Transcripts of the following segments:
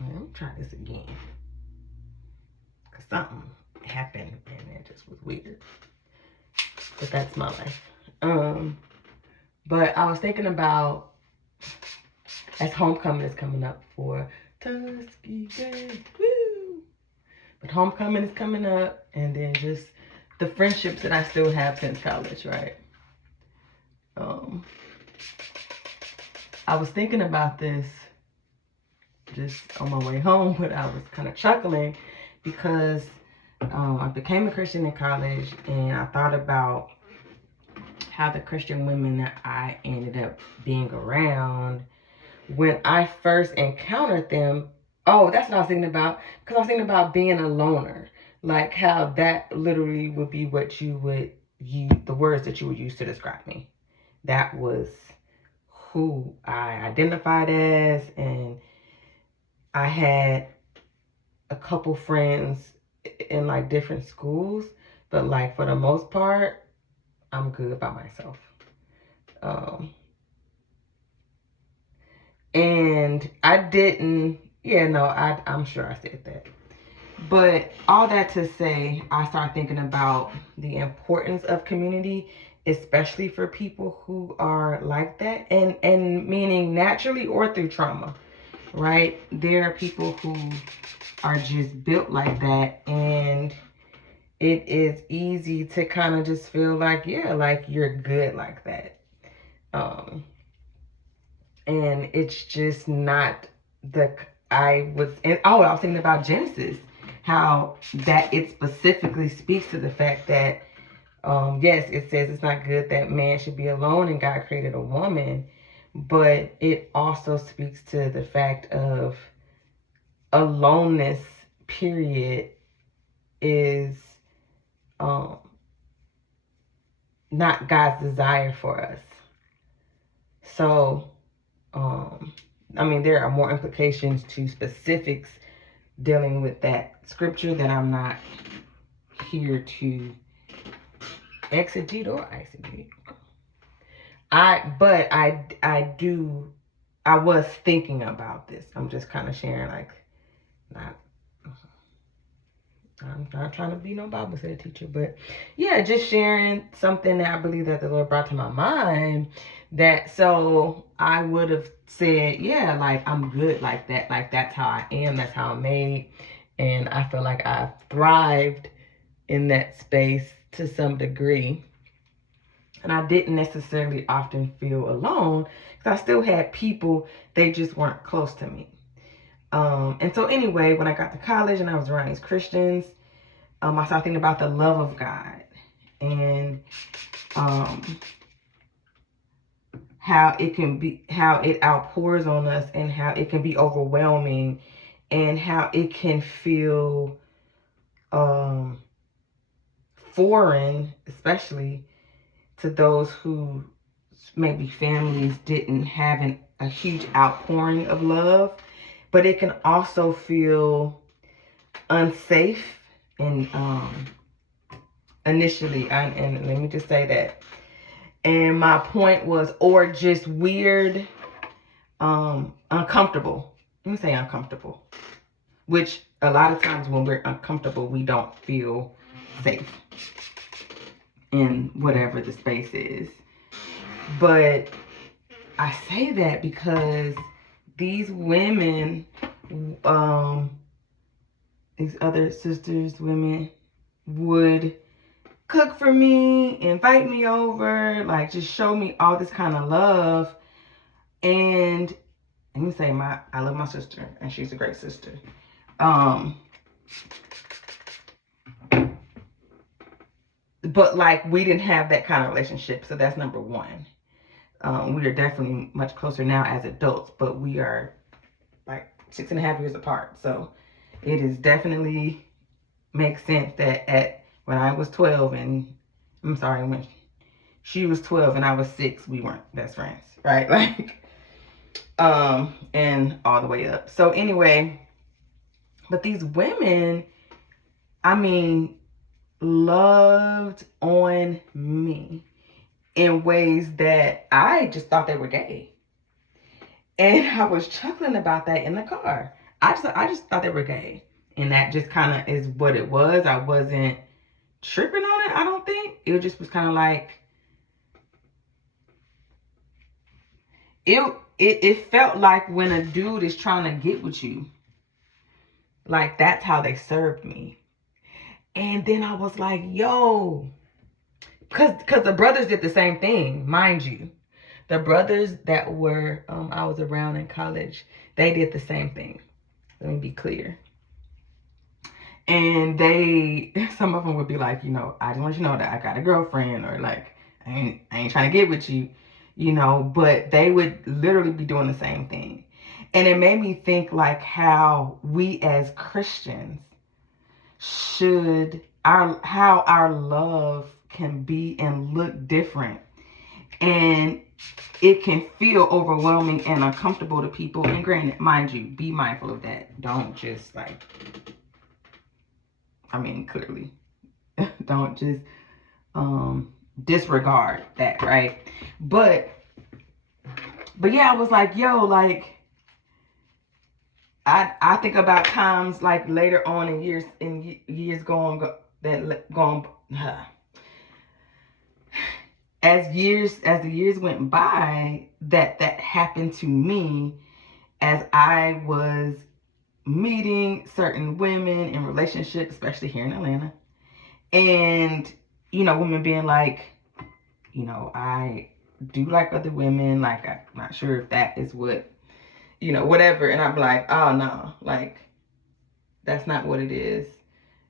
Let me try this again. Because something happened and it just was weird. But that's my life. But I was thinking about, as homecoming is coming up for Tuskegee, woo! But homecoming is coming up, and then just the friendships that I still have since college, right? I was thinking about this just on my way home, but I was kind of chuckling because I became a Christian in college, and I thought about how the Christian women that I ended up being around, when I first encountered them, that's what I was thinking about. Because I was thinking about being a loner. Like how that literally would be what you would use, the words that you would use to describe me. That was who I identified as. And I had a couple friends in like different schools. But like for the most part, I'm good by myself. And I didn't, I'm sure I said that. But all that to say, I started thinking about the importance of community, especially for people who are like that, and meaning naturally or through trauma, right? There are people who are just built like that, and it is easy to kind of just feel like, yeah, like you're good like that. And it's just not I was thinking about Genesis, how that it specifically speaks to the fact that, yes, it says it's not good that man should be alone and God created a woman, but it also speaks to the fact of aloneness, period, is not God's desire for us. So, there are more implications to specifics dealing with that scripture that I'm not here to exegete or eisegete. I was thinking about this. I'm just kind of sharing, like, I'm not trying to be no Bible study teacher, but yeah, just sharing something that I believe that the Lord brought to my mind. That so I would have said, yeah, like I'm good like that. Like that's how I am. That's how I'm made. And I feel like I've thrived in that space to some degree. And I didn't necessarily often feel alone because I still had people, they just weren't close to me. And so anyway, when I got to college and I was around these Christians, I started thinking about the love of God and how it outpours on us and how it can be overwhelming and how it can feel foreign, especially to those who maybe families didn't have a huge outpouring of love. But it can also feel unsafe and initially, and let me just say that. And my point was, or just weird, uncomfortable. Let me say uncomfortable. Which a lot of times when we're uncomfortable, we don't feel safe in whatever the space is. But I say that because these women, these other sisters, women, would cook for me, invite me over, like just show me all this kind of love. And let me say, I love my sister, and she's a great sister. But like we didn't have that kind of relationship, so that's number one. We are definitely much closer now as adults, but we are like 6.5 years apart. So it is definitely makes sense that when I was 12 and when she was 12 and I was 6, we weren't best friends, right? Like, and all the way up. So anyway, but these women, loved on me in ways that I just thought they were gay. And I was chuckling about that in the car. I just thought they were gay. And that just kind of is what it was. I wasn't tripping on it, I don't think. It just was kind of like, it felt like when a dude is trying to get with you, like that's how they served me. And then I was like, yo, because the brothers did the same thing, mind you. The brothers that were I was around in college, they did the same thing. Let me be clear. And some of them would be like, you know, I just want you to know that I got a girlfriend, or like, I ain't trying to get with you, you know, but they would literally be doing the same thing. And it made me think like how we as Christians how our love can be and look different. And it can feel overwhelming and uncomfortable to people. And granted, mind you, be mindful of that. Don't just like, clearly, don't just disregard that, right? But yeah, I was like, yo, like, I think about times like later on in years going as the years went by, that happened to me as I was meeting certain women in relationships, especially here in Atlanta. And, you know, women being like, you know, I do like other women. Like, I'm not sure if that is what, you know, whatever. And I'm like, oh, no, like, that's not what it is.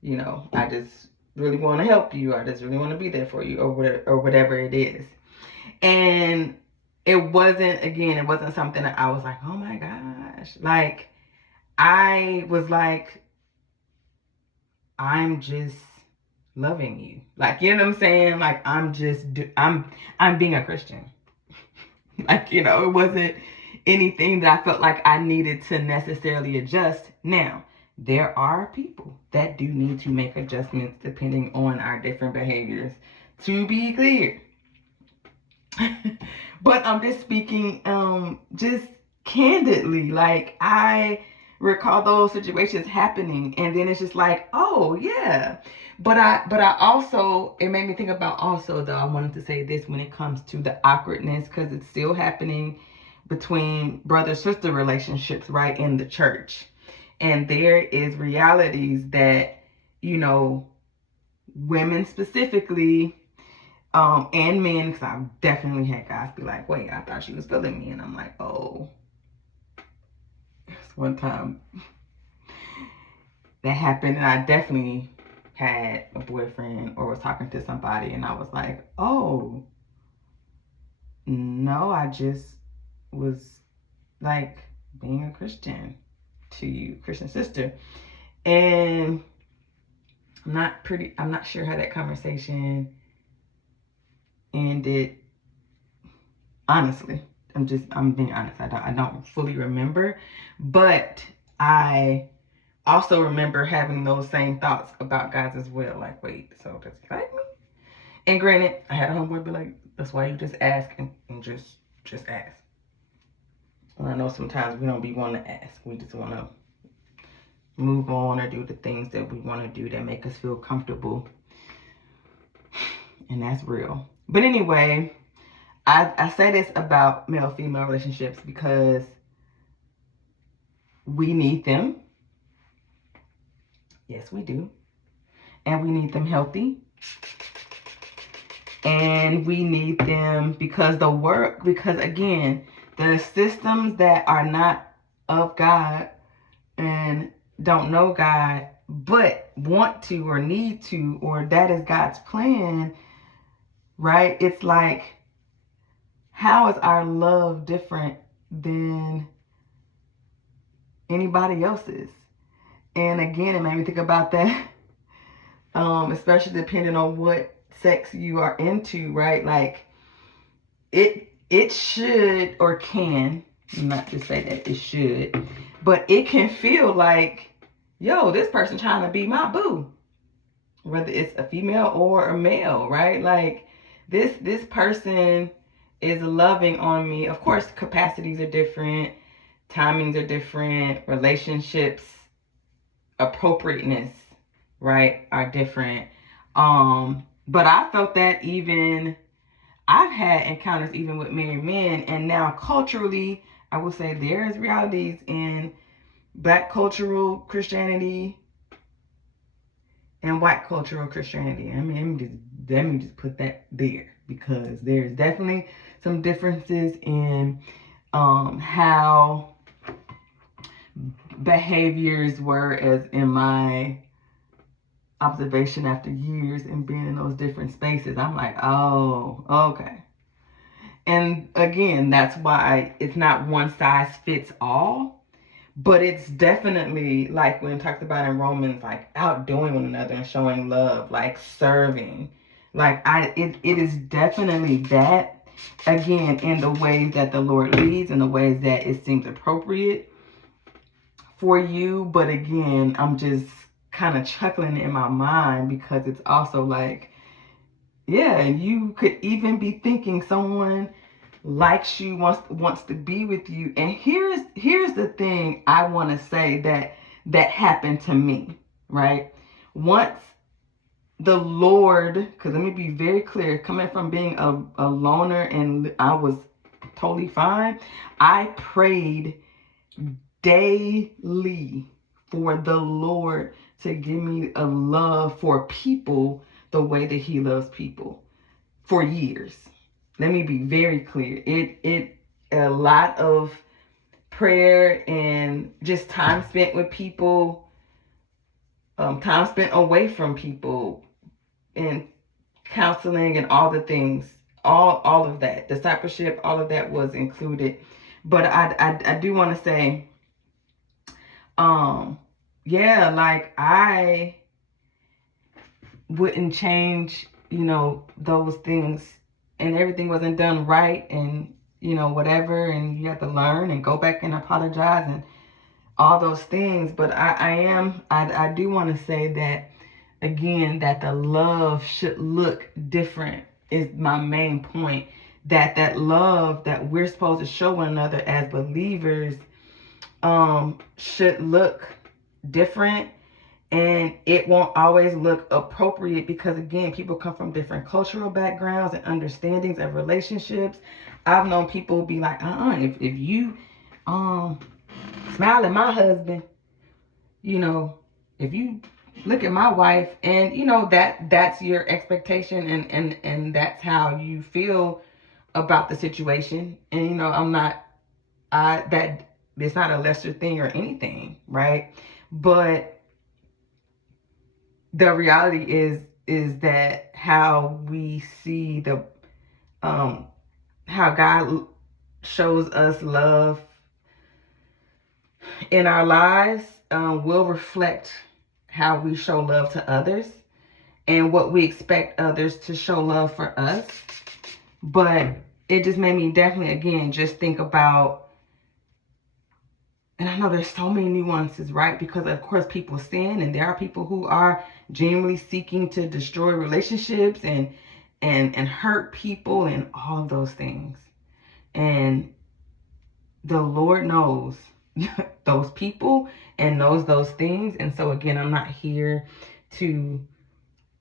You know, I just really want to help you. I just really want to be there for you, or whatever it is. And it wasn't something that I was like, oh my gosh. Like, I was like, I'm just loving you. Like, you know what I'm saying? Like, I'm being a Christian. Like, you know, it wasn't anything that I felt like I needed to necessarily adjust. Now, there are people that do need to make adjustments depending on our different behaviors, to be clear. But I'm just speaking just candidly. Like, I recall those situations happening, and then it's just like, oh yeah. But I also, it made me think about also, though, I wanted to say this when it comes to the awkwardness, because it's still happening between brother-sister relationships, right, in the church. And there is realities that, you know, women specifically, and men, because I've definitely had guys be like, wait, I thought she was feeling me. And I'm like, oh. One time that happened, and I definitely had a boyfriend or was talking to somebody, and I was like, oh, no, I just was like being a Christian to you, Christian sister. And I'm not sure how that conversation ended. Honestly, I'm being honest. I don't fully remember, but I also remember having those same thoughts about guys as well. Like, wait, so does he like me? And granted, I had a homeboy be like, that's why you just ask and just ask. And I know sometimes we don't be wanting to ask. We just want to move on or do the things that we want to do that make us feel comfortable. And that's real. But anyway, I say this about male-female relationships because we need them. Yes, we do. And we need them healthy. And we need them because again, the systems that are not of God and don't know God, but want to or need to, or that is God's plan, right? It's like, how is our love different than anybody else's? And again, it made me think about that, especially depending on what sex you are into, right? Like, it should or can, not to say that it should, but it can feel like, yo, this person trying to be my boo, whether it's a female or a male, right? Like, this person is loving on me. Of course, capacities are different. timings are different, relationships, appropriateness, right, are different. But I felt that even I've had encounters even with married men, and now culturally, I will say there's realities in Black cultural Christianity and white cultural Christianity. I mean, let me just put that there, because there's definitely some differences in how behaviors were, as in my observation after years and being in those different spaces. I'm like, oh, okay. And again, that's why it's not one size fits all, but it's definitely like when it talks about in Romans, like outdoing one another and showing love, like serving. Like it is definitely that, again, in the ways that the Lord leads, in the ways that it seems appropriate for you. But again, I'm just kind of chuckling in my mind, because it's also like, yeah, you could even be thinking someone likes you, wants to be with you. And here's the thing I want to say that happened to me, right? Once the Lord, because let me be very clear, coming from being a loner and I was totally fine, I prayed daily for the Lord to give me a love for people the way that He loves people for years. Let me be very clear. It a lot of prayer and just time spent with people, time spent away from people, and counseling and all the things, all of that, discipleship, all of that was included. But I do want to say, yeah, like I wouldn't change, those things, and everything wasn't done right, and whatever, and you have to learn and go back and apologize and all those things. But I do want to say that, again, that the love should look different is my main point. That love that we're supposed to show one another as believers should look different, and it won't always look appropriate, because again, people come from different cultural backgrounds and understandings of relationships. I've known people be like, if you smile at my husband, if you look at my wife, and that's your expectation, and that's how you feel about the situation. And that it's not a lesser thing or anything, right? But the reality is that how we see how God shows us love in our lives will reflect how we show love to others and what we expect others to show love for us. But it just made me definitely, again, just think about, and I know there's so many nuances, right? Because of course people sin, and there are people who are genuinely seeking to destroy relationships and hurt people and all of those things. And the Lord knows those people and knows those things. And so again, I'm not here to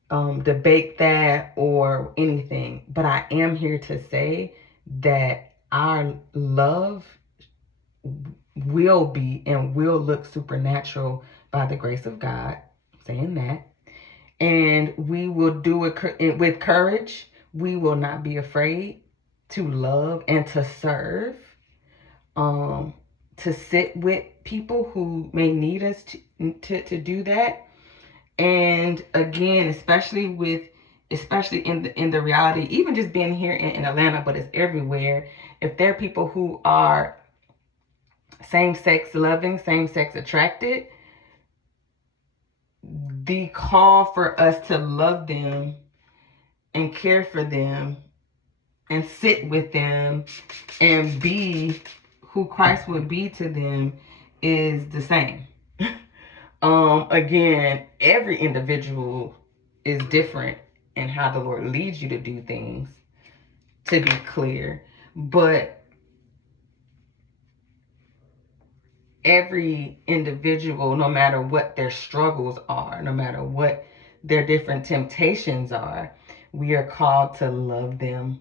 debate that or anything, but I am here to say that our love will be and will look supernatural by the grace of God. I'm saying that. And we will do it with courage. We will not be afraid to love and to serve, to sit with people who may need us to do that. And again, especially in the reality, even just being here in Atlanta, but it's everywhere. If there are people who are same-sex loving, same-sex attracted, the call for us to love them and care for them and sit with them and be who Christ would be to them is the same. Again, every individual is different in how the Lord leads you to do things, to be clear. But every individual, no matter what their struggles are, no matter what their different temptations are, we are called to love them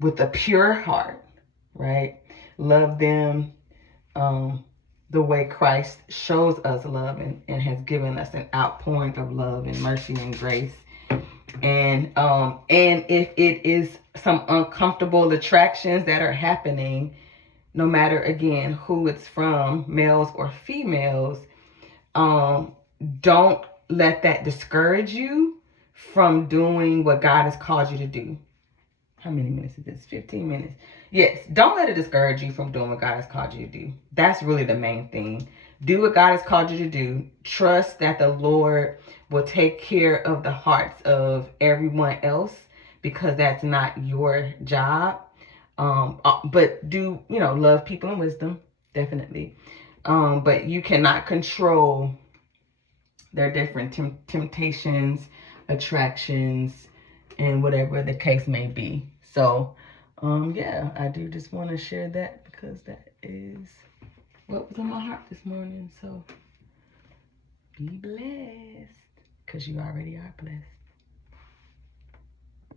with a pure heart, right? Love them the way Christ shows us love and has given us an outpouring of love and mercy and grace. And if it is some uncomfortable attractions that are happening, no matter again who it's from, males or females, don't let that discourage you from doing what God has called you to do. How many minutes is this? 15 minutes. Yes, don't let it discourage you from doing what God has called you to do. That's really the main thing. Do what God has called you to do. Trust that the Lord will take care of the hearts of everyone else, because that's not your job. But do, love people in wisdom, definitely. But you cannot control their different temptations, attractions, and whatever the case may be. So, yeah, I do just want to share that because that is what was on my heart this morning. So, be blessed, because you already are blessed.